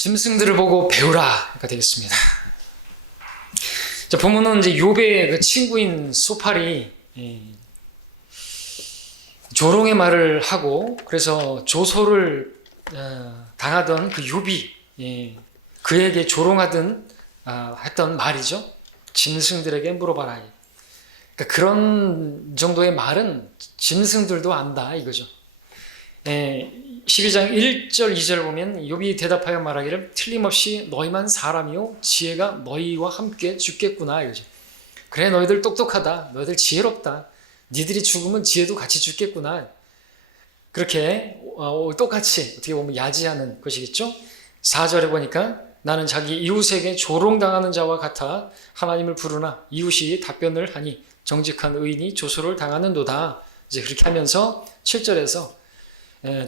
짐승들을 보고 배우라가 되겠습니다. 자, 본문은 이제 욥의 그 친구인 소팔이 조롱의 말을 하고 그래서 조소를 당하던 그 욥이 그에게 조롱하던 했던 말이죠. 짐승들에게 물어봐라. 그러니까 그런 정도의 말은 짐승들도 안다 이거죠. 12장 1절 2절 보면 욥이 대답하여 말하기를 틀림없이 너희만 사람이요 지혜가 너희와 함께 죽겠구나 이거죠. 그래 너희들 똑똑하다, 너희들 지혜롭다, 니들이 죽으면 지혜도 같이 죽겠구나. 그렇게 똑같이 어떻게 보면 야지하는 것이겠죠. 4절에 보니까 나는 자기 이웃에게 조롱당하는 자와 같아 하나님을 부르나 이웃이 답변을 하니 정직한 의인이 조소를 당하는도다. 이제 그렇게 하면서 7절에서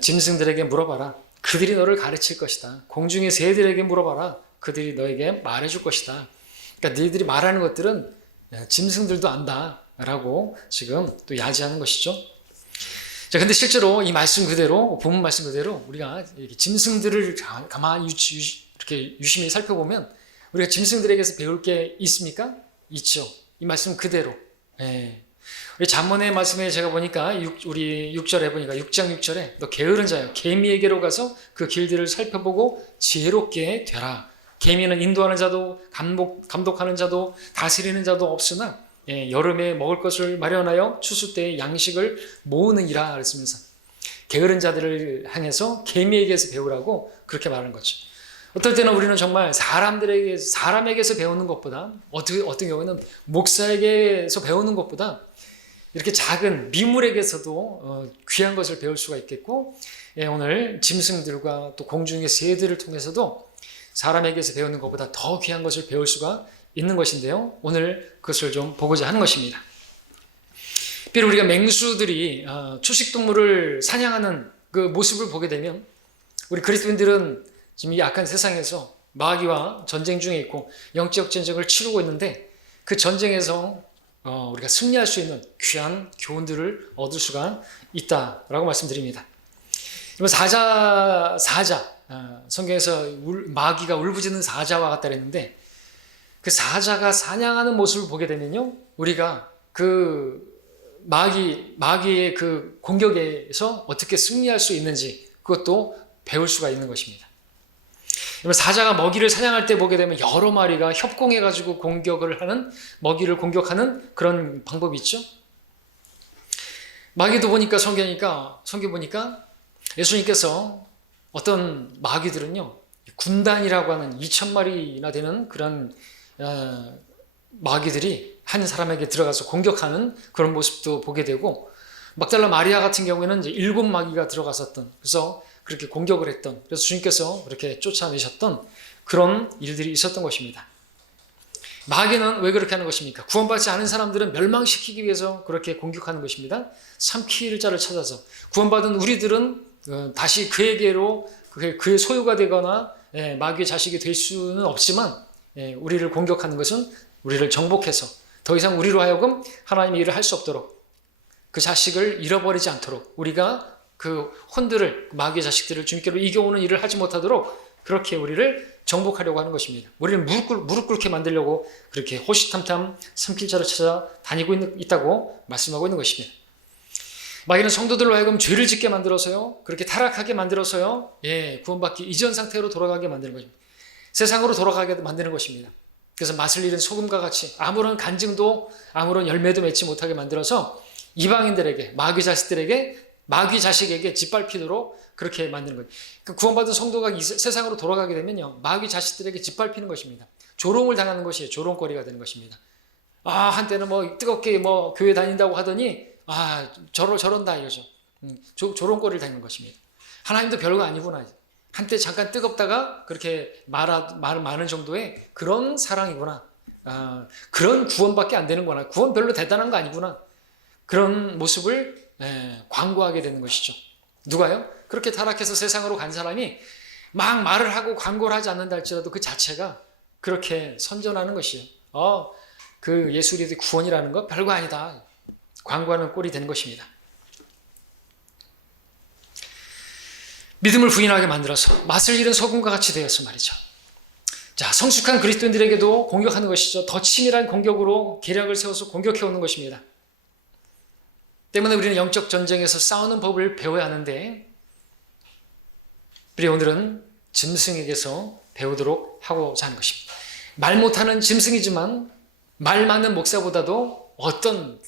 짐승들에게 물어봐라. 그들이 너를 가르칠 것이다. 공중의 새들에게 물어봐라. 그들이 너에게 말해줄 것이다. 그러니까 너희들이 말하는 것들은 짐승들도 안다 라고 지금 또 야지하는 것이죠. 자, 근데 실제로 이 말씀 그대로, 본문 말씀 그대로 우리가 이렇게 짐승들을 가만히 이렇게 유심히 살펴보면 우리가 짐승들에게서 배울 게 있습니까? 있죠. 이 말씀 그대로. 우리 잠언의 말씀에 제가 보니까 우리 6절에 보니까 6장 6절에 너 게으른 자여 개미에게로 가서 그 길들을 살펴보고 지혜롭게 되라. 개미는 인도하는 자도 감독하는 자도 다스리는 자도 없으나 여름에 먹을 것을 마련하여 추수 때에 양식을 모으느니라 그랬으면서 게으른 자들을 향해서 개미에게서 배우라고 그렇게 말하는 거죠. 어떨 때는 우리는 정말 사람에게서 배우는 것보다 어떤 경우에는 목사에게서 배우는 것보다 이렇게 작은 미물에게서도 귀한 것을 배울 수가 있겠고 오늘 짐승들과 또 공중의 새들을 통해서도 사람에게서 배우는 것보다 더 귀한 것을 배울 수가 있는 것인데요. 오늘 그것을 좀 보고자 하는 것입니다. 비록 우리가 맹수들이 초식동물을 사냥하는 그 모습을 보게 되면 우리 그리스도인들은 지금 이 악한 세상에서 마귀와 전쟁 중에 있고 영적 전쟁을 치르고 있는데 그 전쟁에서 우리가 승리할 수 있는 귀한 교훈들을 얻을 수가 있다라고 말씀드립니다. 사자 성경에서 마귀가 울부짖는 사자와 같다 그랬는데 그 사자가 사냥하는 모습을 보게 되면요 우리가 그 마귀의 그 공격에서 어떻게 승리할 수 있는지 그것도 배울 수가 있는 것입니다. 사자가 먹이를 사냥할 때 보게 되면 여러 마리가 협공해가지고 먹이를 공격하는 그런 방법이 있죠. 마귀도 보니까 성경 보니까 예수님께서 어떤 마귀들은요 군단이라고 하는 2,000마리나 되는 그런 마귀들이 한 사람에게 들어가서 공격하는 그런 모습도 보게 되고 막달라 마리아 같은 경우에는 이제 7마귀가 들어갔었던 그래서 그렇게 공격을 했던 그래서 주님께서 그렇게 쫓아내셨던 그런 일들이 있었던 것입니다. 마귀는 왜 그렇게 하는 것입니까? 구원받지 않은 사람들은 멸망시키기 위해서 그렇게 공격하는 것입니다. 삼킬 자를 찾아서 구원받은 우리들은 다시 그에게로 그의 소유가 되거나 마귀의 자식이 될 수는 없지만 우리를 공격하는 것은 우리를 정복해서 더 이상 우리로 하여금 하나님의 일을 할 수 없도록 그 자식을 잃어버리지 않도록 우리가 그 혼들을 마귀의 자식들을 주님께로 이겨오는 일을 하지 못하도록 그렇게 우리를 정복하려고 하는 것입니다. 우리를 무릎 꿇게 만들려고 그렇게 호시탐탐 삼킬 자를 찾아 다니고 있다고 말씀하고 있는 것입니다. 마귀는 성도들로 하여금 죄를 짓게 만들어서요 그렇게 타락하게 만들어서요 구원받기 이전 상태로 돌아가게 만드는 것입니다. 세상으로 돌아가게 만드는 것입니다. 그래서 맛을 잃은 소금과 같이 아무런 간증도 아무런 열매도 맺지 못하게 만들어서 이방인들에게 마귀 자식에게 짓밟히도록 그렇게 만드는 거예요. 그러니까 구원받은 성도가 이 세상으로 돌아가게 되면요 마귀 자식들에게 짓밟히는 것입니다. 조롱을 당하는 것이에요. 조롱거리가 되는 것입니다. 한때는 뜨겁게 교회 다닌다고 하더니 저런다 이거죠. 조롱거리를 당하는 것입니다. 하나님도 별거 아니구나. 한때 잠깐 뜨겁다가 그렇게 많은 정도의 그런 사랑이구나. 그런 구원밖에 안 되는구나. 구원 별로 대단한 거 아니구나. 그런 모습을 광고하게 되는 것이죠. 누가요? 그렇게 타락해서 세상으로 간 사람이 막 말을 하고 광고를 하지 않는다 할지라도 그 자체가 그렇게 선전하는 것이에요. 그 예수의 구원이라는 거 별거 아니다. 광고하는 꼴이 되는 것입니다. 믿음을 부인하게 만들어서 맛을 잃은 소금과 같이 되었어 말이죠. 자, 성숙한 그리스도인들에게도 공격하는 것이죠. 더 치밀한 공격으로 계략을 세워서 공격해오는 것입니다. 때문에 우리는 영적 전쟁에서 싸우는 법을 배워야 하는데, 우리 오늘은 짐승에게서 배우도록 하고자 하는 것입니다. 말 못하는 짐승이지만 말 많은 목사보다도 어떤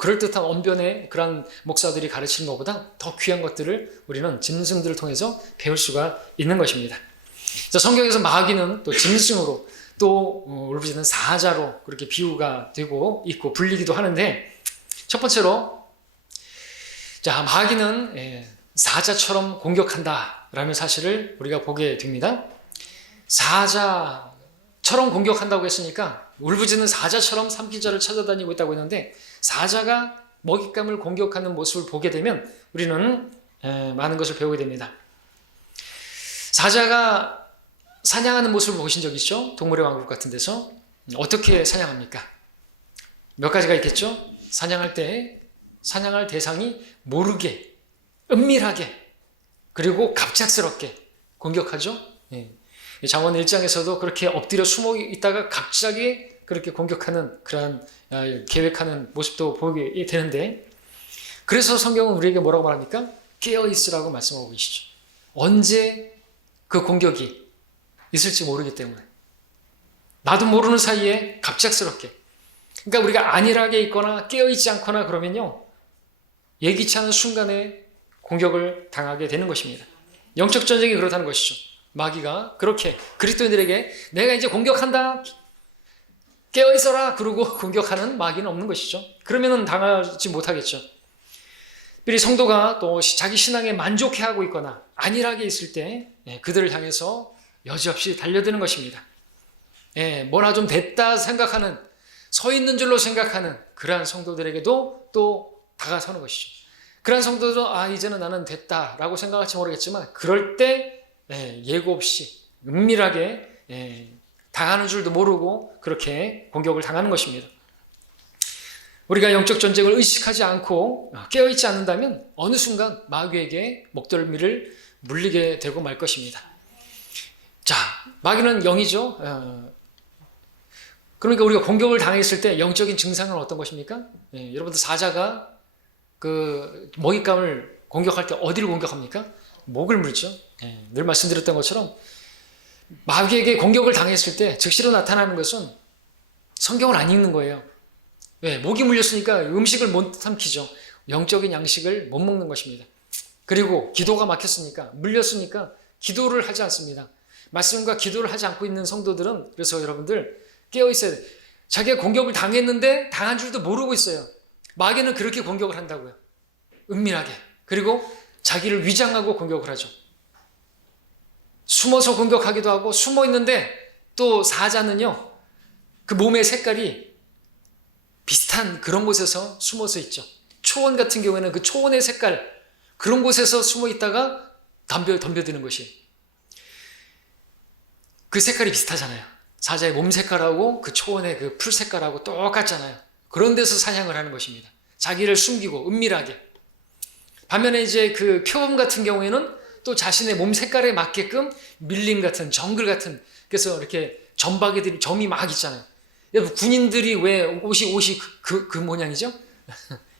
그럴듯한 언변의 그런 목사들이 가르치는 것보다 더 귀한 것들을 우리는 짐승들을 통해서 배울 수가 있는 것입니다. 성경에서 마귀는 또 짐승으로 또 울부짖는 사자로 그렇게 비유가 되고 있고 불리기도 하는데, 첫 번째로 마귀는 사자처럼 공격한다라는 사실을 우리가 보게 됩니다. 사자처럼 공격한다고 했으니까 울부짖는 사자처럼 삼키자를 찾아다니고 있다고 했는데, 사자가 먹잇감을 공격하는 모습을 보게 되면 우리는 많은 것을 배우게 됩니다. 사자가 사냥하는 모습을 보신 적 있죠? 동물의 왕국 같은 데서. 어떻게 사냥합니까? 몇 가지가 있겠죠? 사냥할 때 사냥할 대상이 모르게, 은밀하게, 그리고 갑작스럽게 공격하죠. 잠언 1장에서도 그렇게 엎드려 숨어 있다가 갑자기 그렇게 공격하는 그러한 계획하는 모습도 보게 되는데, 그래서 성경은 우리에게 뭐라고 말합니까? 깨어있으라고 말씀하고 계시죠. 언제 그 공격이 있을지 모르기 때문에, 나도 모르는 사이에 갑작스럽게, 그러니까 우리가 안일하게 있거나 깨어있지 않거나 그러면요, 예기치 않은 순간에 공격을 당하게 되는 것입니다. 영적 전쟁이 그렇다는 것이죠. 마귀가 그렇게 그리스도인들에게 내가 이제 공격한다, 깨어있어라 그러고 공격하는 마귀는 없는 것이죠. 그러면 당하지 못하겠죠. 우리 성도가 또 자기 신앙에 만족해하고 있거나 안일하게 있을 때 그들을 향해서 여지없이 달려드는 것입니다. 뭐나 좀 됐다 생각하는, 서 있는 줄로 생각하는 그러한 성도들에게도 또 다가서는 것이죠. 그러한 성도들은 이제는 나는 됐다라고 생각할지 모르겠지만, 그럴 때 예고 없이 은밀하게 당하는 줄도 모르고 그렇게 공격을 당하는 것입니다. 우리가 영적 전쟁을 의식하지 않고 깨어있지 않는다면 어느 순간 마귀에게 목덜미를 물리게 되고 말 것입니다. 자, 마귀는 영이죠. 그러니까 우리가 공격을 당했을 때 영적인 증상은 어떤 것입니까? 여러분들 사자가 그 먹잇감을 공격할 때 어디를 공격합니까? 목을 물죠. 늘 말씀드렸던 것처럼 마귀에게 공격을 당했을 때 즉시로 나타나는 것은 성경을 안 읽는 거예요. 왜? 목이 물렸으니까 음식을 못 삼키죠. 영적인 양식을 못 먹는 것입니다. 그리고 기도가 막혔으니까, 물렸으니까 기도를 하지 않습니다. 말씀과 기도를 하지 않고 있는 성도들은, 그래서 여러분들 깨어있어야 돼요. 자기가 공격을 당했는데 당한 줄도 모르고 있어요. 마귀는 그렇게 공격을 한다고요. 은밀하게. 그리고 자기를 위장하고 공격을 하죠. 숨어서 공격하기도 하고, 숨어 있는데 또 사자는요, 그 몸의 색깔이 비슷한 그런 곳에서 숨어서 있죠. 초원 같은 경우에는 그 초원의 색깔, 그런 곳에서 숨어 있다가 덤벼드는 것이, 그 색깔이 비슷하잖아요. 사자의 몸 색깔하고 그 초원의 그 풀 색깔하고 똑같잖아요. 그런 데서 사냥을 하는 것입니다. 자기를 숨기고 은밀하게. 반면에 이제 그 표범 같은 경우에는 또 자신의 몸 색깔에 맞게끔 밀림 같은, 정글 같은, 그래서 이렇게 점박이들이 점이 막 있잖아요. 여러분, 군인들이 왜 옷이 그 모양이죠?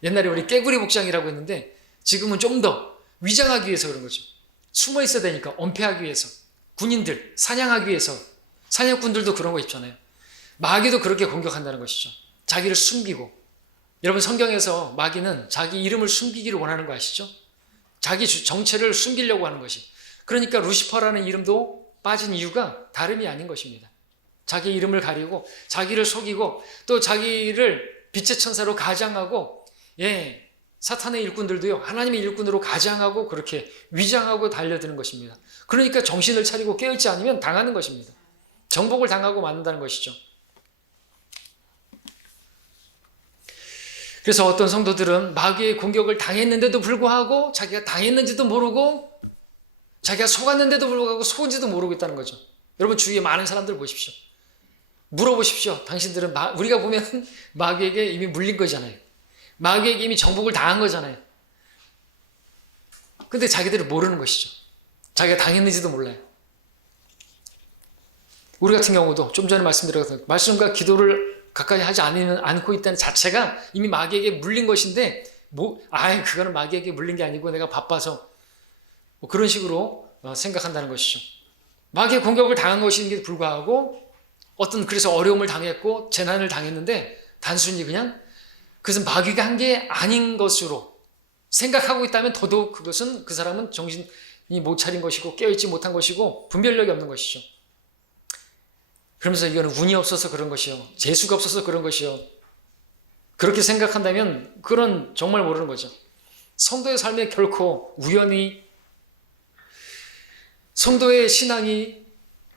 옛날에 우리 깨구리 복장이라고 했는데 지금은 좀 더 위장하기 위해서 그런 거죠. 숨어 있어야 되니까, 엄폐하기 위해서. 군인들 사냥하기 위해서, 사냥꾼들도 그런 거 있잖아요. 마귀도 그렇게 공격한다는 것이죠. 자기를 숨기고. 여러분, 성경에서 마귀는 자기 이름을 숨기기를 원하는 거 아시죠? 자기 정체를 숨기려고 하는 것이. 그러니까 루시퍼라는 이름도 빠진 이유가 다름이 아닌 것입니다. 자기 이름을 가리고 자기를 속이고 또 자기를 빛의 천사로 가장하고, 사탄의 일꾼들도요, 하나님의 일꾼으로 가장하고 그렇게 위장하고 달려드는 것입니다. 그러니까 정신을 차리고 깨어있지 않으면 당하는 것입니다. 정복을 당하고 만든다는 것이죠. 그래서 어떤 성도들은 마귀의 공격을 당했는데도 불구하고 자기가 당했는지도 모르고, 자기가 속았는데도 불구하고 속은지도 모르고 있다는 거죠. 여러분, 주위에 많은 사람들 보십시오. 물어보십시오. 당신들은 우리가 보면 마귀에게 이미 물린 거잖아요. 마귀에게 이미 정복을 당한 거잖아요. 근데 자기들은 모르는 것이죠. 자기가 당했는지도 몰라요. 우리 같은 경우도 좀 전에 말씀드렸던 말씀과 기도를 가까이 하지 않고 있다는 자체가 이미 마귀에게 물린 것인데 그거는 마귀에게 물린 게 아니고 내가 바빠서 뭐 그런 식으로 생각한다는 것이죠. 마귀의 공격을 당한 것인데 불구하고 그래서 어려움을 당했고 재난을 당했는데 단순히 그냥 그것은 마귀가 한 게 아닌 것으로 생각하고 있다면 더더욱 그것은 그 사람은 정신이 못 차린 것이고 깨어있지 못한 것이고 분별력이 없는 것이죠. 그러면서 이거는 운이 없어서 그런 것이요, 재수가 없어서 그런 것이요, 그렇게 생각한다면 그건 정말 모르는 거죠. 성도의 삶에 결코 성도의 신앙이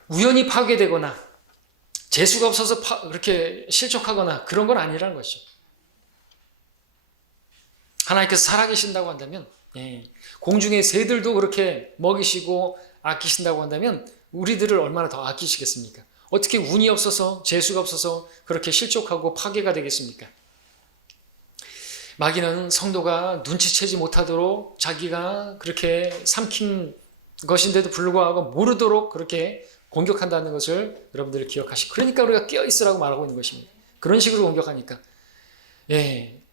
우연히 파괴되거나 재수가 없어서 그렇게 실족하거나 그런 건 아니라는 것이죠. 하나님께서 살아계신다고 한다면, 공중의 새들도 그렇게 먹이시고 아끼신다고 한다면 우리들을 얼마나 더 아끼시겠습니까? 어떻게 운이 없어서 재수가 없어서 그렇게 실족하고 파괴가 되겠습니까? 마귀는 성도가 눈치채지 못하도록 자기가 그렇게 삼킨 것인데도 불구하고 모르도록 그렇게 공격한다는 것을 여러분들이 기억하시고, 그러니까 우리가 깨어있으라고 말하고 있는 것입니다. 그런 식으로 공격하니까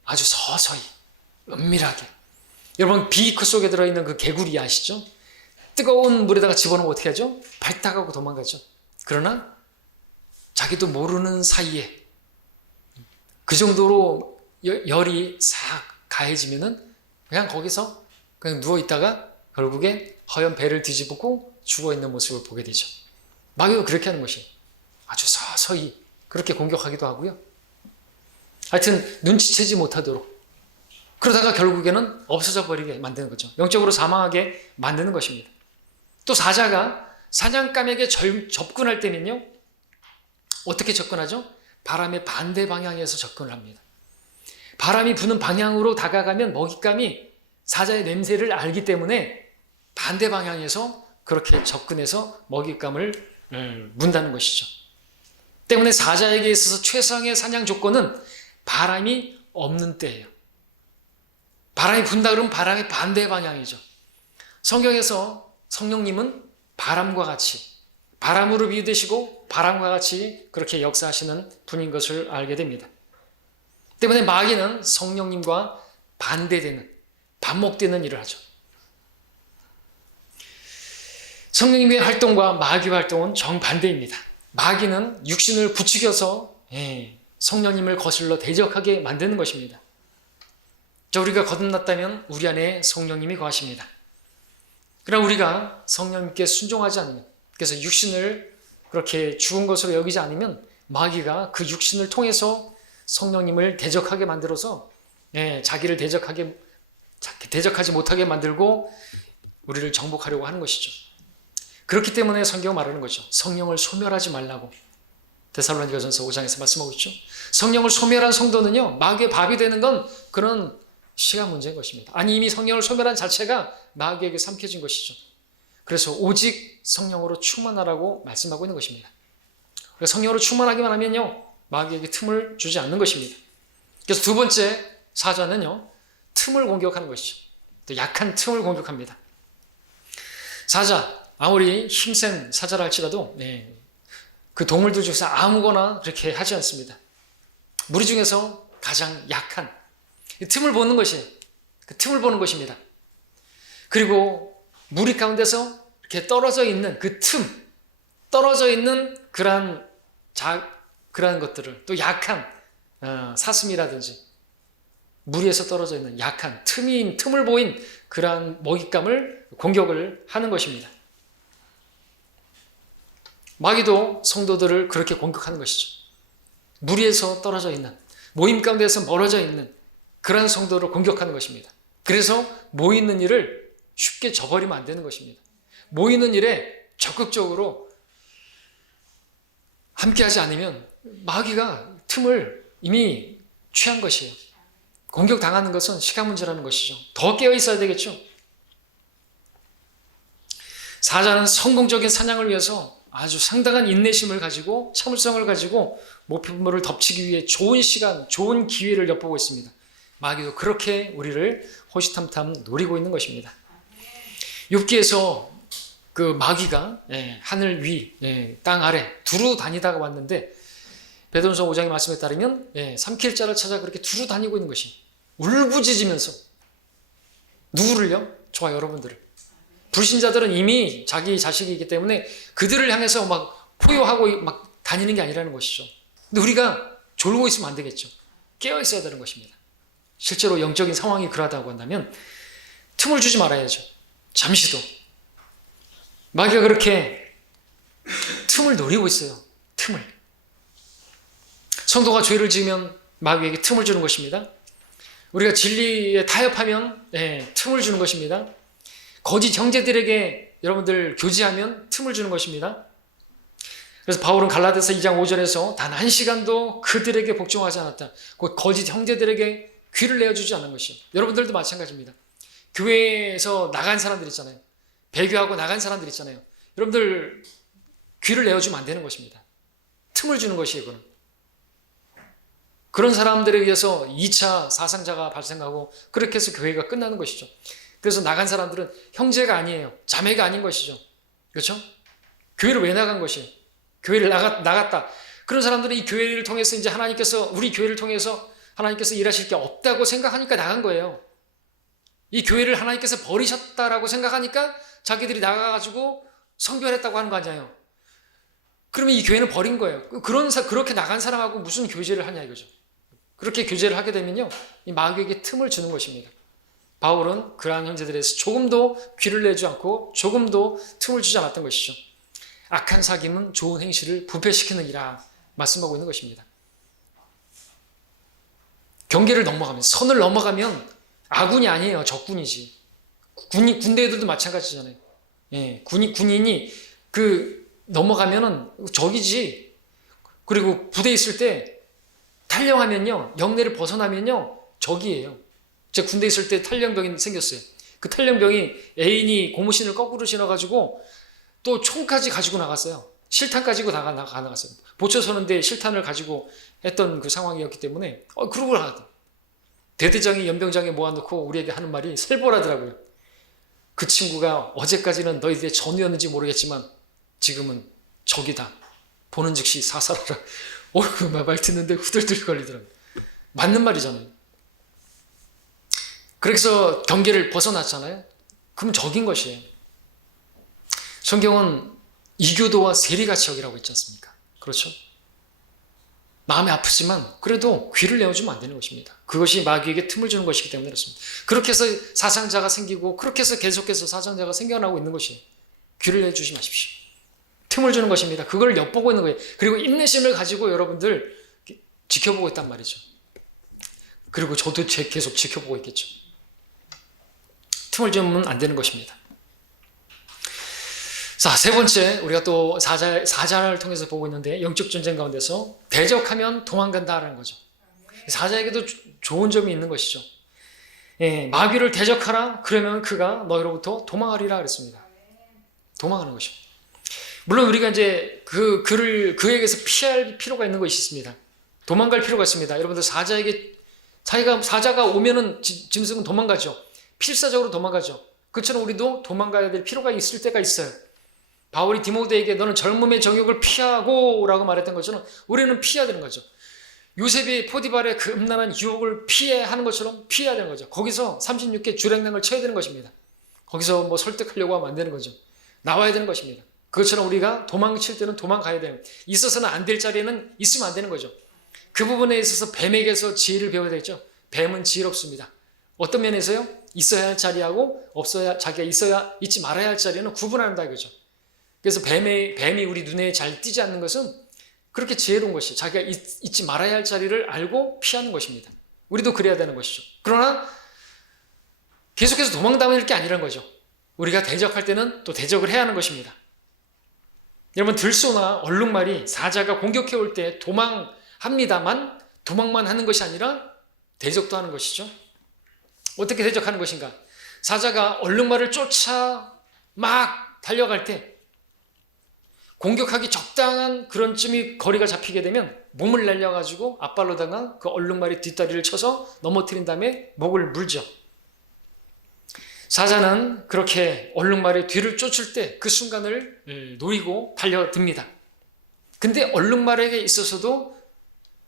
아주 서서히 은밀하게. 여러분, 비크 속에 들어있는 그 개구리 아시죠? 뜨거운 물에다가 집어넣으면 어떻게 하죠? 발탁하고 도망가죠. 그러나 자기도 모르는 사이에 그 정도로 열이 싹 가해지면은 그냥 거기서 그냥 누워있다가 결국에 허연 배를 뒤집고 죽어있는 모습을 보게 되죠. 마귀가 그렇게 하는 것이에요. 아주 서서히 그렇게 공격하기도 하고요. 하여튼 눈치채지 못하도록, 그러다가 결국에는 없어져 버리게 만드는 거죠. 영적으로 사망하게 만드는 것입니다. 또 사자가 사냥감에게 접근할 때는요, 어떻게 접근하죠? 바람의 반대 방향에서 접근을 합니다. 바람이 부는 방향으로 다가가면 먹잇감이 사자의 냄새를 알기 때문에 반대 방향에서 그렇게 접근해서 먹잇감을 문다는 것이죠. 때문에 사자에게 있어서 최상의 사냥 조건은 바람이 없는 때예요. 바람이 분다 그러면 바람의 반대 방향이죠. 성경에서 성령님은 바람과 같이, 바람으로 비유되시고 바람과 같이 그렇게 역사하시는 분인 것을 알게 됩니다. 때문에 마귀는 성령님과 반대되는, 반목되는 일을 하죠. 성령님의 활동과 마귀의 활동은 정반대입니다. 마귀는 육신을 부추겨서 성령님을 거슬러 대적하게 만드는 것입니다. 우리가 거듭났다면 우리 안에 성령님이 거하십니다. 그러나 우리가 성령님께 순종하지 않으면, 그래서 육신을 그렇게 죽은 것으로 여기지 않으면 마귀가 그 육신을 통해서 성령님을 대적하게 만들어서 자기를 대적하지 못하게 만들고 우리를 정복하려고 하는 것이죠. 그렇기 때문에 성경은 말하는 거죠. 성령을 소멸하지 말라고 데살로니가전서 5장에서 말씀하고 있죠. 성령을 소멸한 성도는요, 마귀의 밥이 되는 건 그런 시간 문제인 것입니다. 아니, 이미 성령을 소멸한 자체가 마귀에게 삼켜진 것이죠. 그래서 오직 성령으로 충만하라고 말씀하고 있는 것입니다. 성령으로 충만하기만 하면요, 마귀에게 틈을 주지 않는 것입니다. 그래서 두 번째 사자는요, 틈을 공격하는 것이죠. 또 약한 틈을 공격합니다. 사자, 아무리 힘센 사자라 할지라도 그 동물들 중에서 아무거나 그렇게 하지 않습니다. 무리 중에서 가장 약한 틈을 보는 것이에요. 그 틈을 보는 것입니다. 그리고 무리 가운데서 이렇게 떨어져 있는 그 틈, 떨어져 있는 그러한 것들을, 또 약한 사슴이라든지 무리에서 떨어져 있는 약한 틈을 보인 그러한 먹잇감을 공격을 하는 것입니다. 마귀도 성도들을 그렇게 공격하는 것이죠. 무리에서 떨어져 있는, 모임 가운데서 멀어져 있는 그런 성도를 공격하는 것입니다. 그래서 모이는 일을 쉽게 저버리면 안 되는 것입니다. 모이는 일에 적극적으로 함께하지 않으면 마귀가 틈을 이미 취한 것이에요. 공격당하는 것은 시간 문제라는 것이죠. 더 깨어 있어야 되겠죠. 사자는 성공적인 사냥을 위해서 아주 상당한 인내심을 가지고 참을성을 가지고 목표물을 덮치기 위해 좋은 시간, 좋은 기회를 엿보고 있습니다. 마귀도 그렇게 우리를 호시탐탐 노리고 있는 것입니다. 욥기에서 그 마귀가 하늘 위, 땅 아래 두루 다니다가 왔는데 베드로전서 5장의 말씀에 따르면 삼킬 자를 찾아 그렇게 두루 다니고 있는 것이 울부짖으면서 누구를요? 저와 여러분들을. 불신자들은 이미 자기 자식이기 때문에 그들을 향해서 막 포효하고 막 다니는 게 아니라는 것이죠. 근데 우리가 졸고 있으면 안 되겠죠. 깨어 있어야 되는 것입니다. 실제로 영적인 상황이 그러하다고 한다면 틈을 주지 말아야죠. 잠시도. 마귀가 그렇게 틈을 노리고 있어요. 틈을. 성도가 죄를 지으면 마귀에게 틈을 주는 것입니다. 우리가 진리에 타협하면 틈을 주는 것입니다. 거짓 형제들에게 여러분들 교제하면 틈을 주는 것입니다. 그래서 바울은 갈라디아서 2장 5절에서 단 한 시간도 그들에게 복종하지 않았다. 곧 거짓 형제들에게 귀를 내어주지 않은 것이요. 여러분들도 마찬가지입니다. 교회에서 나간 사람들 있잖아요. 배교하고 나간 사람들 있잖아요. 여러분들 귀를 내어주면 안 되는 것입니다. 틈을 주는 것이에요. 그건. 그런 사람들에 의해서 2차 사상자가 발생하고 그렇게 해서 교회가 끝나는 것이죠. 그래서 나간 사람들은 형제가 아니에요. 자매가 아닌 것이죠. 그렇죠? 교회를 왜 나간 것이에요? 교회를 나갔다. 그런 사람들은 이 교회를 통해서 이제 우리 교회를 통해서 하나님께서 일하실 게 없다고 생각하니까 나간 거예요. 이 교회를 하나님께서 버리셨다라고 생각하니까 자기들이 나가가지고 성별했다고 하는 거 아니에요. 그러면 이 교회는 버린 거예요. 그렇게 나간 사람하고 무슨 교제를 하냐 이거죠. 그렇게 교제를 하게 되면요, 이 마귀에게 틈을 주는 것입니다. 바울은 그러한 형제들에서 조금도 귀를 내지 않고 조금도 틈을 주지 않았던 것이죠. 악한 사귐은 좋은 행실을 부패시키느니라 말씀하고 있는 것입니다. 경계를 넘어가면, 선을 넘어가면 아군이 아니에요. 적군이지. 군대들도 마찬가지잖아요. 군인이 넘어가면은 적이지. 그리고 부대에 있을 때 탈영하면요, 영내를 벗어나면요, 적이에요. 제가 군대에 있을 때 탈영병이 생겼어요. 그 탈영병이 애인이 고무신을 거꾸로 신어가지고 또 총까지 가지고 나갔어요. 실탄 가지고 나갔어요. 보초 서는데 실탄을 가지고 했던 그 상황이었기 때문에 그러고 나갔다. 대대장이 연병장에 모아놓고 우리에게 하는 말이 살벌하더라고요. 그 친구가 어제까지는 너희들의 전우였는지 모르겠지만 지금은 적이다. 보는 즉시 사살하라. 그 말 듣는데 후들들 걸리더라고요. 맞는 말이잖아요. 그래서 경계를 벗어났잖아요. 그럼 적인 것이에요. 성경은 이교도와 세리같이 여기라고 있지 않습니까? 그렇죠? 마음이 아프지만 그래도 귀를 내어주면 안 되는 것입니다. 그것이 마귀에게 틈을 주는 것이기 때문에 그렇습니다. 그렇게 해서 사상자가 생기고 그렇게 해서 계속해서 사상자가 생겨나고 있는 것이에요. 귀를 내주지 마십시오. 틈을 주는 것입니다. 그걸 엿보고 있는 거예요. 그리고 인내심을 가지고 여러분들 지켜보고 있단 말이죠. 그리고 저도 계속 지켜보고 있겠죠. 틈을 주면 안 되는 것입니다. 자, 세 번째, 우리가 또 사자를 통해서 보고 있는데, 영적 전쟁 가운데서 대적하면 도망간다라는 거죠. 사자에게도 좋은 점이 있는 것이죠. 마귀를 대적하라, 그러면 그가 너희로부터 도망하리라 그랬습니다. 도망하는 것이죠. 물론 우리가 이제 그에게서 피할 필요가 있는 것이 있습니다. 도망갈 필요가 있습니다. 여러분들 사자가 오면은 짐승은 도망가죠. 필사적으로 도망가죠. 그처럼 우리도 도망가야 될 필요가 있을 때가 있어요. 바울이 디모데에게 너는 젊음의 정욕을 피하고 라고 말했던 것처럼 우리는 피해야 되는 거죠. 요셉이 포디발의 그 음란한 유혹을 피하는 것처럼 피해야 되는 거죠. 거기서 36개 주랭랑을 쳐야 되는 것입니다. 거기서 뭐 설득하려고 하면 안 되는 거죠. 나와야 되는 것입니다. 그것처럼 우리가 도망칠 때는 도망가야 돼요. 있어서는 안 될 자리에는 있으면 안 되는 거죠. 그 부분에 있어서 뱀에게서 지혜를 배워야 되죠. 뱀은 지혜롭습니다. 어떤 면에서요? 있어야 할 자리하고 자기가 있지 말아야 할 자리는 구분한다 이거죠. 그래서 뱀이 우리 눈에 잘 띄지 않는 것은 그렇게 지혜로운 것이 자기가 있지 말아야 할 자리를 알고 피하는 것입니다. 우리도 그래야 되는 것이죠. 그러나 계속해서 도망다닐 게 아니라는 거죠. 우리가 대적할 때는 또 대적을 해야 하는 것입니다. 여러분, 들소나 얼룩말이 사자가 공격해 올 때 도망합니다만 도망만 하는 것이 아니라 대적도 하는 것이죠. 어떻게 대적하는 것인가? 사자가 얼룩말을 쫓아 막 달려갈 때 공격하기 적당한 그런 쯤이 거리가 잡히게 되면 몸을 날려가지고 앞발로다가 그 얼룩말이 뒷다리를 쳐서 넘어뜨린 다음에 목을 물죠. 사자는 그렇게 얼룩말의 뒤를 쫓을 때 그 순간을 노리고 달려듭니다. 근데 얼룩말에게 있어서도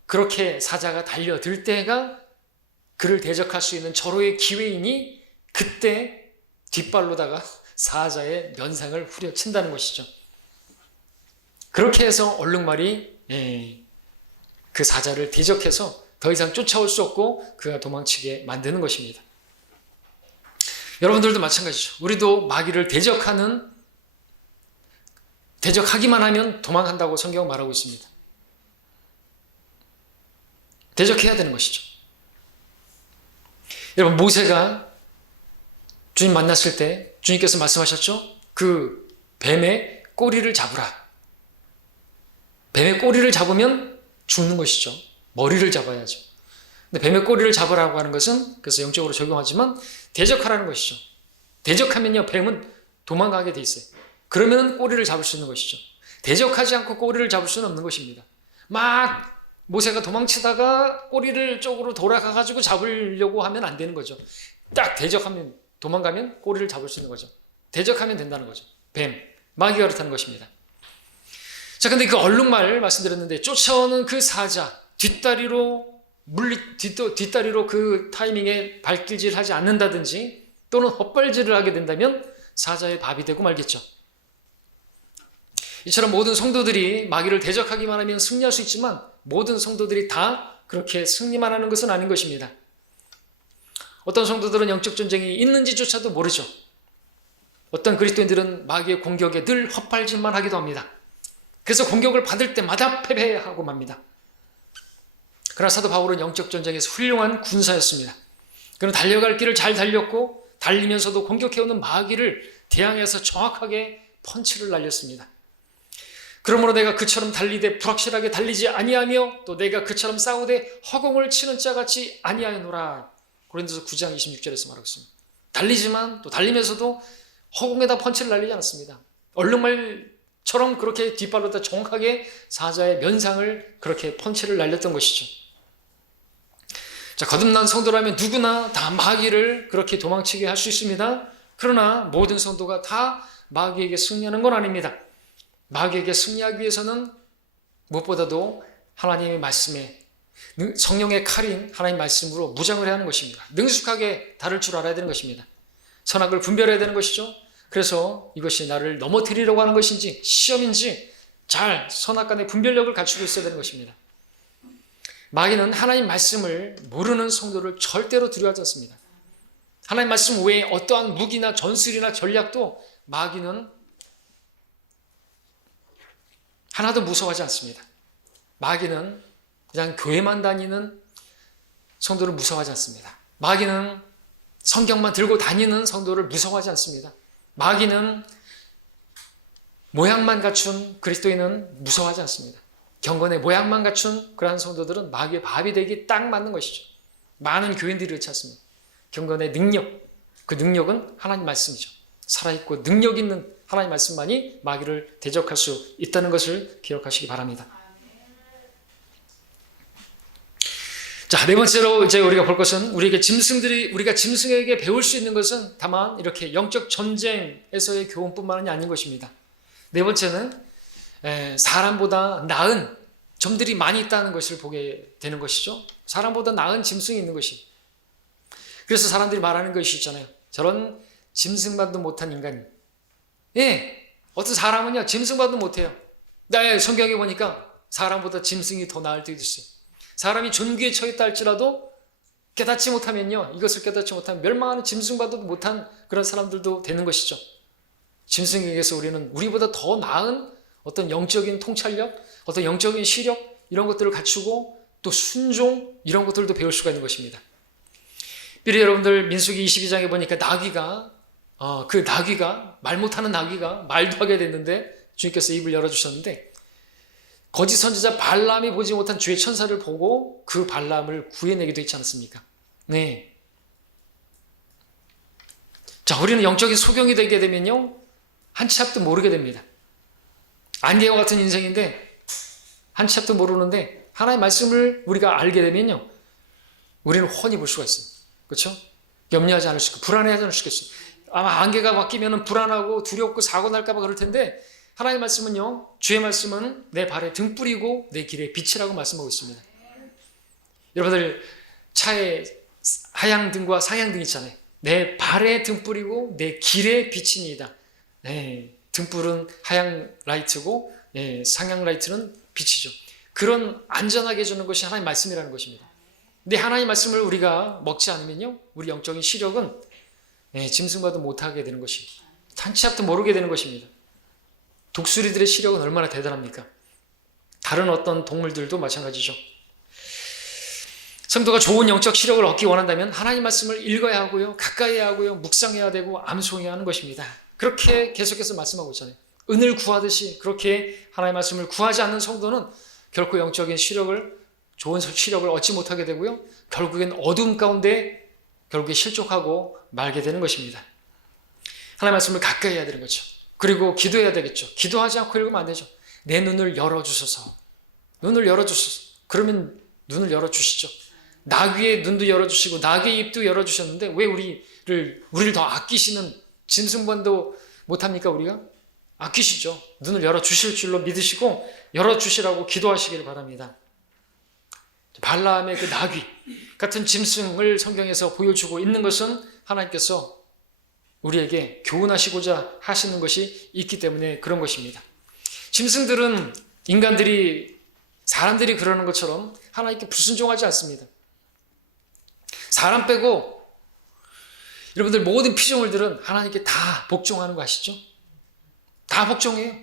그렇게 사자가 달려들 때가 그를 대적할 수 있는 절호의 기회이니 그때 뒷발로다가 사자의 면상을 후려친다는 것이죠. 그렇게 해서 얼룩말이 그 사자를 대적해서 더 이상 쫓아올 수 없고 그가 도망치게 만드는 것입니다. 여러분들도 마찬가지죠. 우리도 마귀를 대적하기만 하면 도망한다고 성경은 말하고 있습니다. 대적해야 되는 것이죠. 여러분, 모세가 주님 만났을 때 주님께서 말씀하셨죠? 그 뱀의 꼬리를 잡으라. 뱀의 꼬리를 잡으면 죽는 것이죠. 머리를 잡아야죠. 근데 뱀의 꼬리를 잡으라고 하는 것은 그래서 영적으로 적용하지만 대적하라는 것이죠. 대적하면요, 뱀은 도망가게 돼 있어요. 그러면 꼬리를 잡을 수 있는 것이죠. 대적하지 않고 꼬리를 잡을 수는 없는 것입니다. 막 모세가 도망치다가 꼬리를 쪽으로 돌아가가지고 잡으려고 하면 안 되는 거죠. 딱 대적하면, 도망가면 꼬리를 잡을 수 있는 거죠. 대적하면 된다는 거죠. 뱀, 마귀가 그렇다는 것입니다. 자, 근데 그 얼룩말 말씀드렸는데 쫓아오는 그 사자, 뒷다리로 그 타이밍에 발길질을 하지 않는다든지 또는 헛발질을 하게 된다면 사자의 밥이 되고 말겠죠. 이처럼 모든 성도들이 마귀를 대적하기만 하면 승리할 수 있지만 모든 성도들이 다 그렇게 승리만 하는 것은 아닌 것입니다. 어떤 성도들은 영적 전쟁이 있는지조차도 모르죠. 어떤 그리스도인들은 마귀의 공격에 늘 헛발질만 하기도 합니다. 그래서 공격을 받을 때마다 패배하고 맙니다. 그러나 사도 바울은 영적 전쟁에서 훌륭한 군사였습니다. 그는 달려갈 길을 잘 달렸고 달리면서도 공격해오는 마귀를 대항해서 정확하게 펀치를 날렸습니다. 그러므로 내가 그처럼 달리되 불확실하게 달리지 아니하며 또 내가 그처럼 싸우되 허공을 치는 자같이 아니하노라. 고린도서 9장 26절에서 말하고 있습니다. 달리지만 또 달리면서도 허공에다 펀치를 날리지 않았습니다. 얼룩말처럼 그렇게 뒷발로다 정확하게 사자의 면상을 그렇게 펀치를 날렸던 것이죠. 자, 거듭난 성도라면 누구나 다 마귀를 그렇게 도망치게 할 수 있습니다. 그러나 모든 성도가 다 마귀에게 승리하는 건 아닙니다. 마귀에게 승리하기 위해서는 무엇보다도 하나님의 말씀에 성령의 칼인 하나님의 말씀으로 무장을 해야 하는 것입니다. 능숙하게 다룰 줄 알아야 되는 것입니다. 선악을 분별해야 되는 것이죠. 그래서 이것이 나를 넘어뜨리려고 하는 것인지 시험인지 잘 선악간의 분별력을 갖추고 있어야 되는 것입니다. 마귀는 하나님 말씀을 모르는 성도를 절대로 두려워하지 않습니다. 하나님 말씀 외에 어떠한 무기나 전술이나 전략도 마귀는 하나도 무서워하지 않습니다. 마귀는 그냥 교회만 다니는 성도를 무서워하지 않습니다. 마귀는 성경만 들고 다니는 성도를 무서워하지 않습니다. 마귀는 모양만 갖춘 그리스도인은 무서워하지 않습니다. 경건의 모양만 갖춘 그러한 성도들은 마귀의 밥이 되기 딱 맞는 것이죠. 많은 교인들이 그렇지 않습니다. 경건의 능력, 그 능력은 하나님 말씀이죠. 살아있고 능력 있는 하나님 말씀만이 마귀를 대적할 수 있다는 것을 기억하시기 바랍니다. 자, 네 번째로 이제 우리가 볼 것은 우리가 짐승에게 배울 수 있는 것은 다만 이렇게 영적 전쟁에서의 교훈뿐만이 아닌 것입니다. 네 번째는 사람보다 나은 점들이 많이 있다는 것을 보게 되는 것이죠. 사람보다 나은 짐승이 있는 것이. 그래서 사람들이 말하는 것이 있잖아요. 저런 짐승만도 못한 인간이. 어떤 사람은요 짐승만도 못해요. 성경에 보니까 사람보다 짐승이 더 나을 때도 있어요. 사람이 존귀에 처했다 할지라도 깨닫지 못하면요, 이것을 깨닫지 못하면 멸망하는 짐승과도 못한 그런 사람들도 되는 것이죠. 짐승에게서 우리는 우리보다 더 나은 어떤 영적인 통찰력, 어떤 영적인 시력 이런 것들을 갖추고 또 순종 이런 것들도 배울 수가 있는 것입니다. 비록 여러분들 민수기 22장에 보니까 그 나귀가 말 못하는 나귀가 말도 하게 됐는데 주님께서 입을 열어주셨는데 거짓 선지자 발람이 보지 못한 주의 천사를 보고 그 발람을 구해내기도 했지 않습니까? 네. 자, 우리는 영적인 소경이 되게 되면요 한 치 앞도 모르게 됩니다. 안개와 같은 인생인데 한 치 앞도 모르는데 하나님의 말씀을 우리가 알게 되면요 우리는 훤히 볼 수가 있어요. 그렇죠? 염려하지 않을 수 있고 불안해하지 않을 수 있겠어요. 아마 안개가 바뀌면 불안하고 두렵고 사고 날까 봐 그럴 텐데 하나님의 말씀은요, 주의 말씀은 내 발에 등불이고 내 길에 빛이라고 말씀하고 있습니다. 여러분들 차에 하향등과 상향등 있잖아요. 내 발에 등불이고 내 길에 빛이니이다. 네, 등불은 하향 라이트고 상향 라이트는 빛이죠. 그런 안전하게 해주는 것이 하나님의 말씀이라는 것입니다. 근데 하나님의 말씀을 우리가 먹지 않으면요, 우리 영적인 시력은 짐승과도 못하게 되는 것이, 단치 앞도 모르게 되는 것입니다. 독수리들의 시력은 얼마나 대단합니까? 다른 어떤 동물들도 마찬가지죠. 성도가 좋은 영적 시력을 얻기 원한다면 하나님 말씀을 읽어야 하고요, 가까이 해야 하고요, 묵상해야 되고 암송해야 하는 것입니다. 그렇게 계속해서 말씀하고 있잖아요. 은을 구하듯이 그렇게 하나님의 말씀을 구하지 않는 성도는 결코 영적인 시력을, 좋은 시력을 얻지 못하게 되고요, 결국엔 어둠 가운데 결국에 실족하고 말게 되는 것입니다. 하나님의 말씀을 가까이 해야 되는 거죠. 그리고 기도해야 되겠죠. 기도하지 않고 읽으면 안 되죠. 내 눈을 열어주소서. 눈을 열어주소서. 그러면 눈을 열어주시죠. 나귀의 눈도 열어주시고 나귀의 입도 열어주셨는데 왜 우리를 더 아끼시는, 짐승반도 못합니까? 우리가? 아끼시죠. 눈을 열어주실 줄로 믿으시고 열어주시라고 기도하시기를 바랍니다. 발라함의 그 나귀 같은 짐승을 성경에서 보여주고 있는 것은 하나님께서 우리에게 교훈하시고자 하시는 것이 있기 때문에 그런 것입니다. 짐승들은 사람들이 그러는 것처럼 하나님께 불순종하지 않습니다. 사람 빼고 여러분들 모든 피조물들은 하나님께 다 복종하는 거 아시죠? 다 복종해요.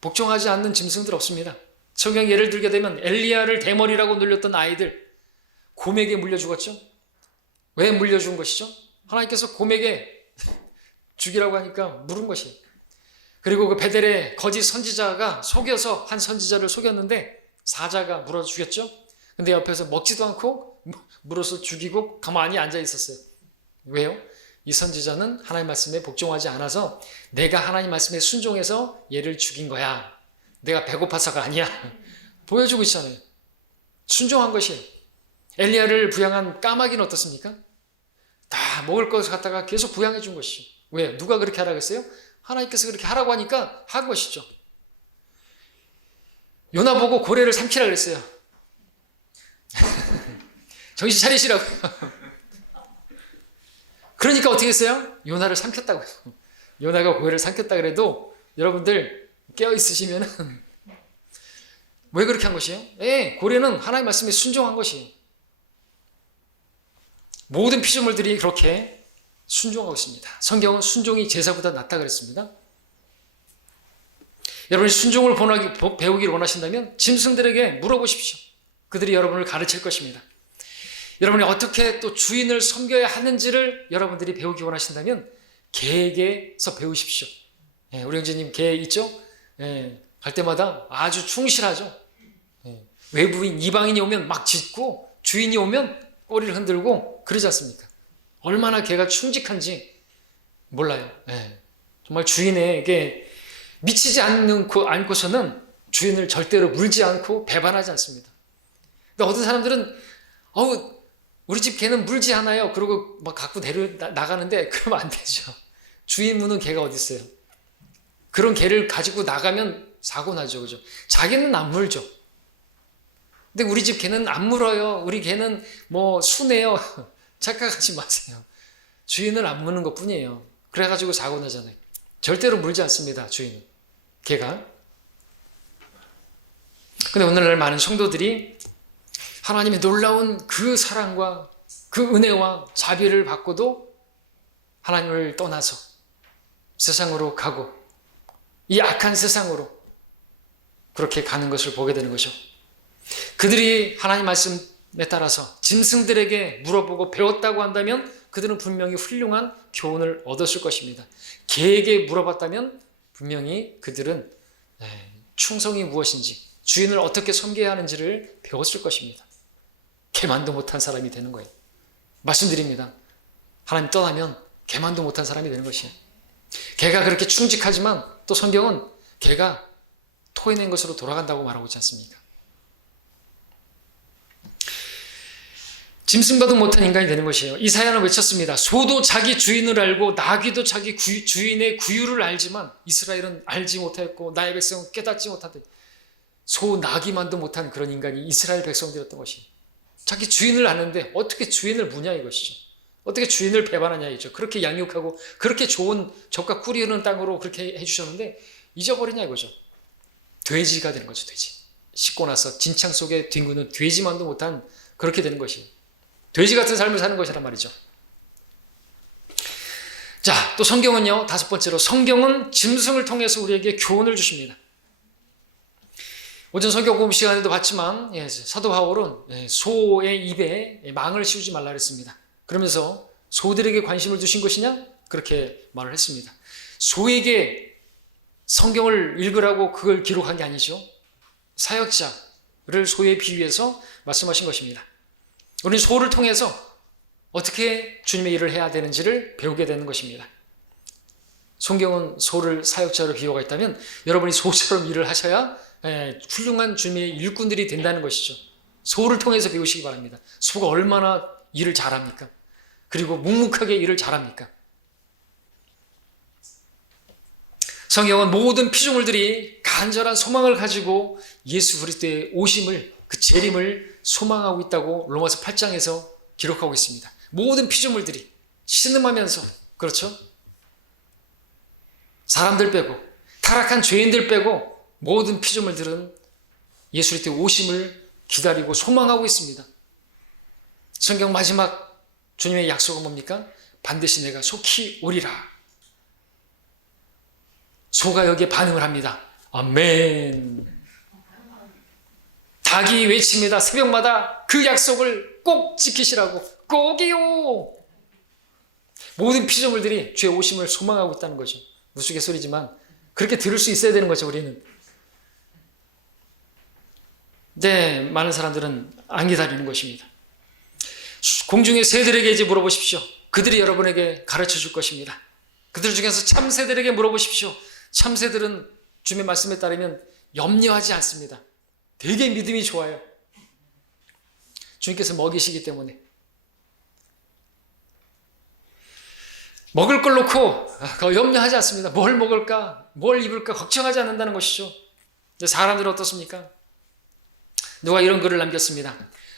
복종하지 않는 짐승들 없습니다. 성경 예를 들게 되면 엘리야를 대머리라고 놀렸던 아이들, 곰에게 물려 죽었죠. 왜 물려 죽은 것이죠? 하나님께서 곰에게 죽이라고 하니까 물은 것이에요. 그리고 그 베델의 거짓 선지자가 속여서 한 선지자를 속였는데 사자가 물어 죽였죠. 근데 옆에서 먹지도 않고 물어서 죽이고 가만히 앉아 있었어요. 왜요? 이 선지자는 하나님 말씀에 복종하지 않아서 내가 하나님 말씀에 순종해서 얘를 죽인 거야. 내가 배고파서가 아니야. 보여주고 있잖아요. 순종한 것이에요. 엘리야를 부양한 까마귀는 어떻습니까? 다 먹을 것을 갖다가 계속 부양해 준 것이죠. 왜? 누가 그렇게 하라고 했어요? 하나님께서 그렇게 하라고 하니까 한 것이죠. 요나 보고 고래를 삼키라 그랬어요. 정신 차리시라고요. 그러니까 어떻게 했어요? 요나를 삼켰다고요. 요나가 고래를 삼켰다 그래도 여러분들 깨어있으시면 왜 그렇게 한 것이에요? 고래는 하나님 말씀에 순종한 것이에요. 모든 피조물들이 그렇게 순종하고 있습니다. 성경은 순종이 제사보다 낫다 그랬습니다. 여러분이 순종을 배우기를 원하신다면 짐승들에게 물어보십시오. 그들이 여러분을 가르칠 것입니다. 여러분이 어떻게 또 주인을 섬겨야 하는지를 여러분들이 배우기 원하신다면 개에게서 배우십시오. 우리 형제님 개 있죠? 갈 때마다 아주 충실하죠. 외부인, 이방인이 오면 막 짖고 주인이 오면 꼬리를 흔들고 그러지 않습니까? 얼마나 개가 충직한지 몰라요. 정말 주인에게 미치지 않고서는 주인을 절대로 물지 않고 배반하지 않습니다. 근데 어떤 사람들은 우리 집 개는 물지 않아요. 그러고 막 갖고 나가는데 그러면 안 되죠. 주인 무는 개가 어디 있어요? 그런 개를 가지고 나가면 사고 나죠. 그죠? 자기는 안 물죠. 근데 우리 집 개는 안 물어요. 우리 개는 순해요. 착각하지 마세요. 주인을 안 무는 것 뿐이에요. 그래가지고 사고 나잖아요. 절대로 물지 않습니다. 주인은. 개가. 근데 오늘날 많은 성도들이 하나님의 놀라운 그 사랑과 그 은혜와 자비를 받고도 하나님을 떠나서 세상으로 가고 이 악한 세상으로 그렇게 가는 것을 보게 되는 거죠. 그들이 하나님 말씀에 따라서 짐승들에게 물어보고 배웠다고 한다면 그들은 분명히 훌륭한 교훈을 얻었을 것입니다. 개에게 물어봤다면 분명히 그들은 충성이 무엇인지, 주인을 어떻게 섬겨야 하는지를 배웠을 것입니다. 개만도 못한 사람이 되는 거예요. 말씀드립니다. 하나님 떠나면 개만도 못한 사람이 되는 것이에요. 개가 그렇게 충직하지만 또 성경은 개가 토해낸 것으로 돌아간다고 말하고 있지 않습니까? 짐승과도 못한 인간이 되는 것이에요. 이사야는 외쳤습니다. 소도 자기 주인을 알고 나귀도 자기 주인의 구유를 알지만 이스라엘은 알지 못하였고 나의 백성은 깨닫지 못하되, 소 나귀만도 못한 그런 인간이 이스라엘 백성들이었던 것이에요. 자기 주인을 아는데 어떻게 주인을 무냐 이것이죠. 어떻게 주인을 배반하냐 이죠. 그렇게 양육하고 그렇게 좋은 젖과 꿀이 흐르는 땅으로 그렇게 해주셨는데 잊어버리냐 이거죠. 돼지가 되는 거죠. 돼지. 씻고 나서 진창 속에 뒹구는 돼지만도 못한 그렇게 되는 것이에요. 돼지 같은 삶을 사는 것이란 말이죠. 자, 또 성경은요, 다섯 번째로 성경은 짐승을 통해서 우리에게 교훈을 주십니다. 오전 성경 공부 시간에도 봤지만 사도 바울은 소의 입에 망을 씌우지 말라 그랬습니다. 그러면서 소들에게 관심을 두신 것이냐? 그렇게 말을 했습니다. 소에게 성경을 읽으라고 그걸 기록한 게 아니죠. 사역자를 소에 비유해서 말씀하신 것입니다. 우리는 소를 통해서 어떻게 주님의 일을 해야 되는지를 배우게 되는 것입니다. 성경은 소를 사역자로 비유가 있다면 여러분이 소처럼 일을 하셔야 훌륭한 주님의 일꾼들이 된다는 것이죠. 소를 통해서 배우시기 바랍니다. 소가 얼마나 일을 잘합니까? 그리고 묵묵하게 일을 잘합니까? 성경은 모든 피조물들이 간절한 소망을 가지고 예수 그리스도의 오심을, 그 재림을 소망하고 있다고 로마서 8장에서 기록하고 있습니다. 모든 피조물들이 신음하면서, 그렇죠? 사람들 빼고, 타락한 죄인들 빼고 모든 피조물들은 예수 그리스도의 오심을 기다리고 소망하고 있습니다. 성경 마지막 주님의 약속은 뭡니까? 반드시 내가 속히 오리라. 소가 여기에 반응을 합니다. 아멘. 닭이 외칩니다. 새벽마다 그 약속을 꼭 지키시라고. 꼭이요. 모든 피조물들이 주의 오심을 소망하고 있다는 거죠. 우스갯소리지만 그렇게 들을 수 있어야 되는 거죠, 우리는. 네, 많은 사람들은 안 기다리는 것입니다. 공중의 새들에게 이제 물어보십시오. 그들이 여러분에게 가르쳐 줄 것입니다. 그들 중에서 참새들에게 물어보십시오. 참새들은 주님의 말씀에 따르면 염려하지 않습니다. 되게 믿음이 좋아요. 주님께서 먹이시기 때문에. 먹을 걸 놓고 염려하지 않습니다. 뭘 먹을까? 뭘 입을까? 걱정하지 않는다는 것이죠. 근데 사람들은 어떻습니까? 누가 이런 글을 남겼습니다.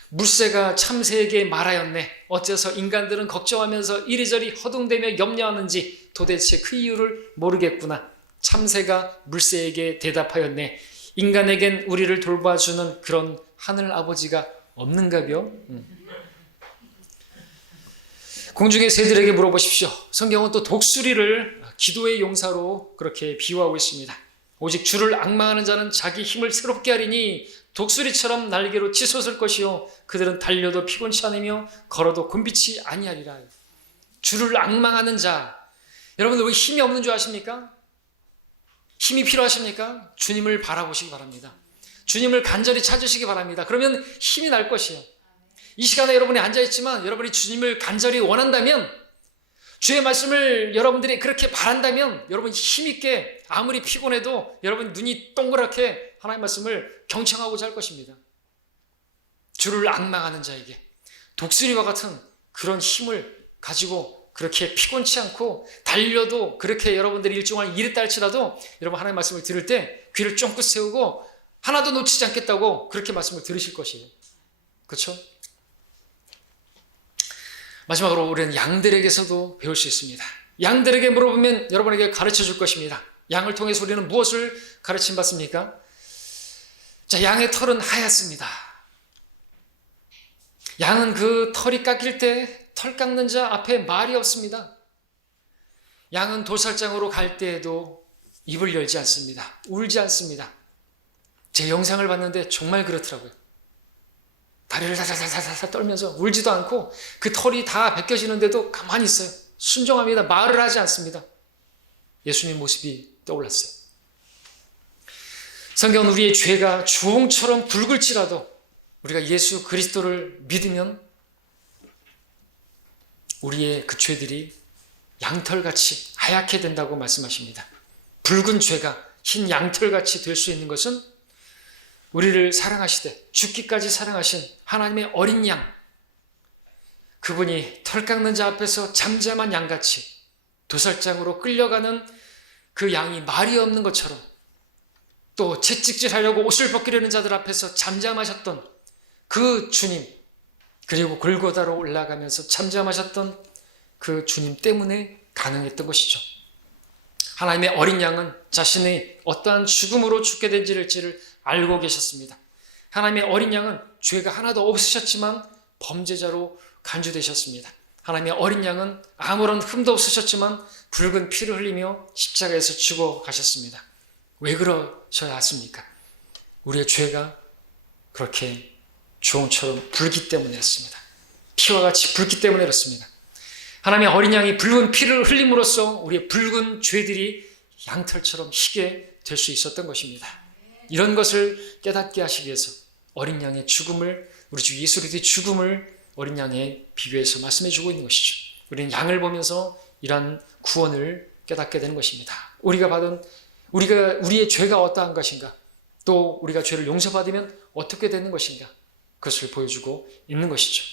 물새가 참새에게 말하였네. 어째서 인간들은 걱정하면서 이리저리 허둥대며 염려하는지 도대체 그 이유를 모르겠구나. 참새가 물새에게 대답하였네. 인간에겐 우리를 돌봐주는 그런 하늘 아버지가 없는가벼? 공중의 새들에게 물어보십시오. 성경은 또 독수리를 기도의 용사로 그렇게 비유하고 있습니다. 오직 주를 앙망하는 자는 자기 힘을 새롭게 하리니 독수리처럼 날개로 치솟을 것이요 그들은 달려도 피곤치 않으며 걸어도 곤비치 아니하리라. 주를 앙망하는 자, 여러분들 왜 힘이 없는 줄 아십니까? 힘이 필요하십니까? 주님을 바라보시기 바랍니다. 주님을 간절히 찾으시기 바랍니다. 그러면 힘이 날 것이에요. 이 시간에 여러분이 앉아있지만 여러분이 주님을 간절히 원한다면, 주의 말씀을 여러분들이 그렇게 바란다면 여러분 힘있게, 아무리 피곤해도 여러분 눈이 동그랗게 하나님의 말씀을 경청하고자 할 것입니다. 주를 앙망하는 자에게 독수리와 같은 그런 힘을 가지고 그렇게 피곤치 않고 달려도, 그렇게 여러분들이 일종의 일했다 할지라도 여러분 하나님의 말씀을 들을 때 귀를 쫑긋 세우고 하나도 놓치지 않겠다고 그렇게 말씀을 들으실 것이에요. 그렇죠? 마지막으로 우리는 양들에게서도 배울 수 있습니다. 양들에게 물어보면 여러분에게 가르쳐 줄 것입니다. 양을 통해서 우리는 무엇을 가르침 받습니까? 자, 양의 털은 하얗습니다. 양은 그 털이 깎일 때 털 깎는 자 앞에 말이 없습니다. 양은 도살장으로 갈 때에도 입을 열지 않습니다. 울지 않습니다. 제 영상을 봤는데 정말 그렇더라고요. 다리를 사사사사 떨면서 울지도 않고 그 털이 다 벗겨지는데도 가만히 있어요. 순종합니다. 말을 하지 않습니다. 예수님 모습이 떠올랐어요. 성경은 우리의 죄가 주홍처럼 붉을지라도 우리가 예수 그리스도를 믿으면 우리의 그 죄들이 양털같이 하얗게 된다고 말씀하십니다. 붉은 죄가 흰 양털같이 될 수 있는 것은 우리를 사랑하시되 죽기까지 사랑하신 하나님의 어린 양, 그분이 털 깎는 자 앞에서 잠잠한 양같이 도살장으로 끌려가는 그 양이 말이 없는 것처럼, 또 채찍질하려고 옷을 벗기려는 자들 앞에서 잠잠하셨던 그 주님, 그리고 골고다로 올라가면서 잠잠하셨던 그 주님 때문에 가능했던 것이죠. 하나님의 어린 양은 자신의 어떠한 죽음으로 죽게 된지를 알고 계셨습니다. 하나님의 어린 양은 죄가 하나도 없으셨지만 범죄자로 간주되셨습니다. 하나님의 어린 양은 아무런 흠도 없으셨지만 붉은 피를 흘리며 십자가에서 죽어가셨습니다. 왜 그러셔야 했습니까? 우리의 죄가 그렇게 주홍처럼 붉기 때문이었습니다. 피와 같이 붉기 때문에 그렇습니다. 하나님의 어린 양이 붉은 피를 흘림으로써 우리의 붉은 죄들이 양털처럼 희게 될 수 있었던 것입니다. 이런 것을 깨닫게 하시기 위해서 어린 양의 죽음을, 우리 주 예수 그리스도의 죽음을 어린 양에 비교해서 말씀해 주고 있는 것이죠. 우리는 양을 보면서 이러한 구원을 깨닫게 되는 것입니다. 우리의 죄가 어떠한 것인가, 또 우리가 죄를 용서받으면 어떻게 되는 것인가, 그것을 보여주고 있는 것이죠.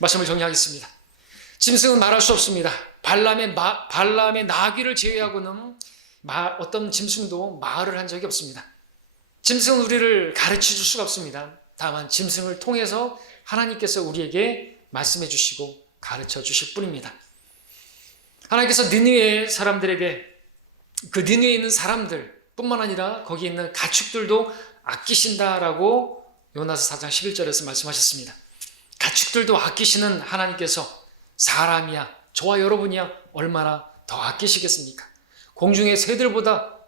말씀을 정리하겠습니다. 짐승은 말할 수 없습니다. 발람의 나귀를 제외하고는 어떤 짐승도 말을 한 적이 없습니다. 짐승은 우리를 가르쳐 줄 수가 없습니다. 다만 짐승을 통해서 하나님께서 우리에게 말씀해 주시고 가르쳐 주실 뿐입니다. 하나님께서 느느웨 사람들에게, 그 느느웨에 있는 사람들 뿐만 아니라 거기에 있는 가축들도 아끼신다라고 요나서 4장 11절에서 말씀하셨습니다. 가축들도 아끼시는 하나님께서 사람이야, 저와 여러분이야 얼마나 더 아끼시겠습니까? 공중의 새들보다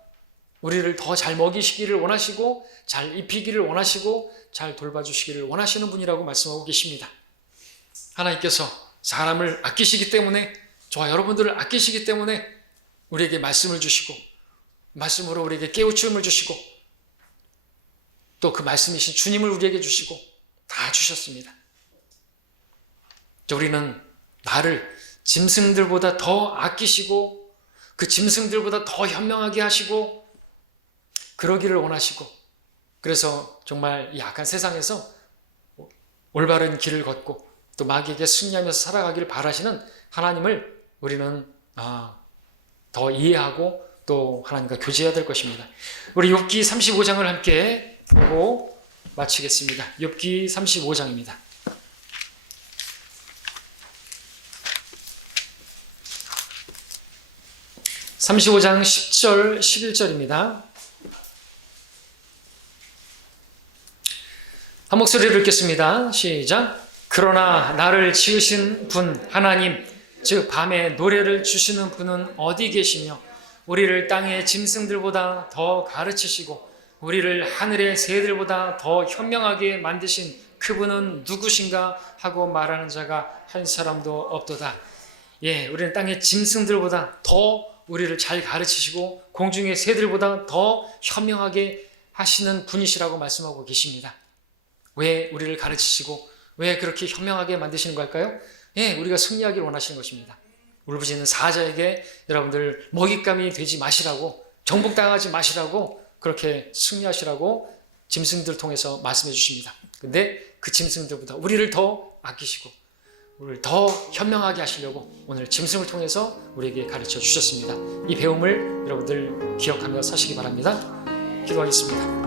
우리를 더 잘 먹이시기를 원하시고, 잘 입히기를 원하시고, 잘 돌봐주시기를 원하시는 분이라고 말씀하고 계십니다. 하나님께서 사람을 아끼시기 때문에, 저와 여러분들을 아끼시기 때문에 우리에게 말씀을 주시고, 말씀으로 우리에게 깨우침을 주시고, 또 그 말씀이신 주님을 우리에게 주시고 다 주셨습니다. 우리는 나를 짐승들보다 더 아끼시고, 그 짐승들보다 더 현명하게 하시고 그러기를 원하시고, 그래서 정말 이 악한 세상에서 올바른 길을 걷고 또 마귀에게 승리하면서 살아가기를 바라시는 하나님을 우리는 더 이해하고 또 하나님과 교제해야 될 것입니다. 우리 욥기 35장을 함께 보고 마치겠습니다. 욥기 35장입니다. (35장) 10절 11절입니다. 한 목소리로 읽겠습니다. 시작. 그러나 나를 지으신 분 하나님, 즉 밤에 노래를 주시는 분은 어디 계시며 우리를 땅의 짐승들보다 더 가르치시고 우리를 하늘의 새들보다 더 현명하게 만드신 그분은 누구신가 하고 말하는 자가 한 사람도 없도다. 우리는 땅의 짐승들보다 더 우리를 잘 가르치시고 공중의 새들보다 더 현명하게 하시는 분이시라고 말씀하고 계십니다. 왜 우리를 가르치시고 왜 그렇게 현명하게 만드시는 걸까요? 우리가 승리하기를 원하시는 것입니다. 울부짖는 사자에게 여러분들 먹잇감이 되지 마시라고, 정복당하지 마시라고, 그렇게 승리하시라고 짐승들 통해서 말씀해 주십니다. 근데 그 짐승들보다 우리를 더 아끼시고 우리를 더 현명하게 하시려고 오늘 짐승을 통해서 우리에게 가르쳐 주셨습니다. 이 배움을 여러분들 기억하며 사시기 바랍니다. 기도하겠습니다.